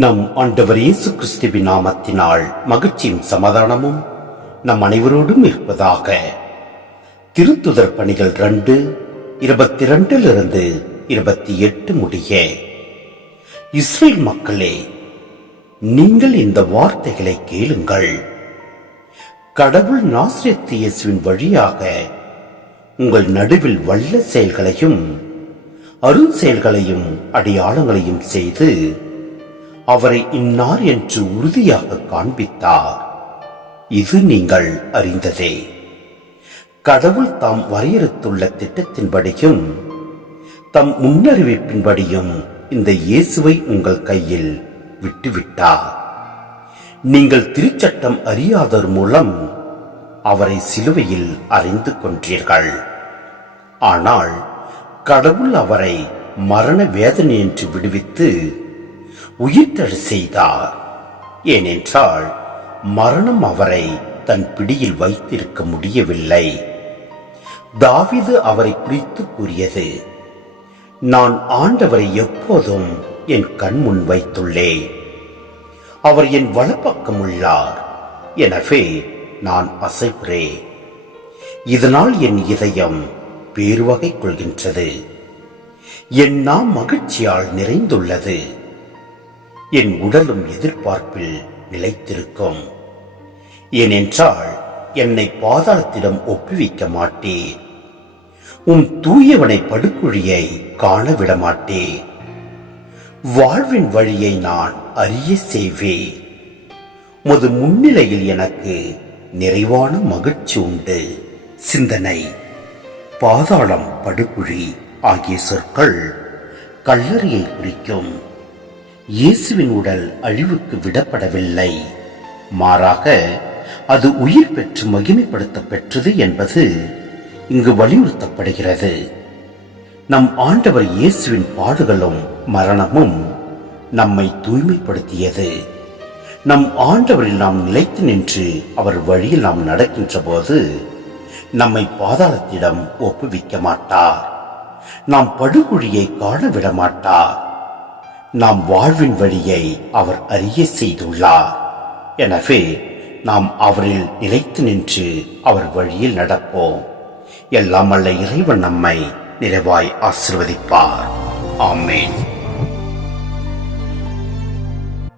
நம் ஆண்டவர் இயேசு கிறிஸ்துவின் நாமத்தினால் மகிழ்ச்சியும் சமாதானமும் நம் அனைவரோடும் இருப்பதாக. திருத்துதர் பணிகள் ரெண்டு இருபத்தி ரெண்டிலிருந்து இருபத்தி எட்டு முடிய. இஸ்ரேல் மக்களே நீங்கள் இந்த வார்த்தைகளை கேளுங்கள். கடவுள் நாசிரியத்து இயேசுவின் வழியாக உங்கள் நடுவில் வல்ல செயல்களையும் அருண் செயல்களையும் அடையாளங்களையும் செய்து அவரை இன்னார் என்று உறுதியாக காண்பித்தார். இது நீங்கள் அறிந்ததே. கடவுள் தாம் வரையறுத்துள்ள திட்டத்தின்படியும் தம் முன்னறிவிப்பின்படியும் இந்த இயேசுவை உங்கள் கையில் விட்டுவிட்டார். நீங்கள் திருச்சட்டம் அறியாதர் மூலம் அவரை சிலுவையில் அறிந்து கொன்றீர்கள். ஆனால் கடவுள் அவரை மரண வேதனையின்றி விடுவித்து உயிர்த்தழு செய்தார். ஏனென்றால் மரணம் அவரை தன் பிடியில் வைத்திருக்க முடியவில்லை. தாவிது அவரை குறித்து கூறியது நான் ஆண்டவரை எப்போதும் என் கண் முன் வைத்துள்ளேன். அவர் என் வலப்பக்கம் உள்ளார் எனவே நான் அசைக்கிறேன் இதனால் என் இதயம் பேருவகை கொள்கின்றது. என் நாம் மகிழ்ச்சியால் நிறைந்துள்ளது. என் உடலும் எதிர்பார்ப்பில் நிலைத்திருக்கும். ஏனென்றால் என்னை பாதாளத்திடம் ஒப்புவிக்க மாட்டேன் உன் தூயவனை படுக்குழியை காண விட மாட்டேன் வாழ்வின் வழியை நான் அறிய செய்வேன். முது முன்னிலையில் எனக்கு நிறைவான மகிழ்ச்சி உண்டு. சிந்தனை பாதாளம் படுகுழி ஆகிய சொற்கள் கல்லறையை குறிக்கும். இயேசுவின் உடல் அழிவுக்கு விடப்படவில்லை. மாறாக அது உயிர் பெற்று மகிமைப்படுத்த பெற்றது என்பது இங்கு வலியுறுத்தப்படுகிறது. நம் ஆண்டவர் இயேசுவின் பாடுகளும் மரணமும் நம்மை தூய்மைப்படுத்தியது. நம் ஆண்டவரில் நாம் நிலைத்து நின்று அவர் வழியில் நாம் நடக்கின்ற போது நம்மை பாதாளத்திடம் ஒப்புவிக்க மாட்டார். நாம் படுகொழியை காண விட மாட்டார். நாம் வாழ்வின் வழியை அவர் அறிய செய்துள்ளார். எனவே நாம் அவரில் நிலைத்து நின்று அவர் வழியில் நடப்போம். எல்லாம் அல்ல இறைவன் நம்மை நிறைவாய் ஆசிர்வதிப்பார். ஆமேன்.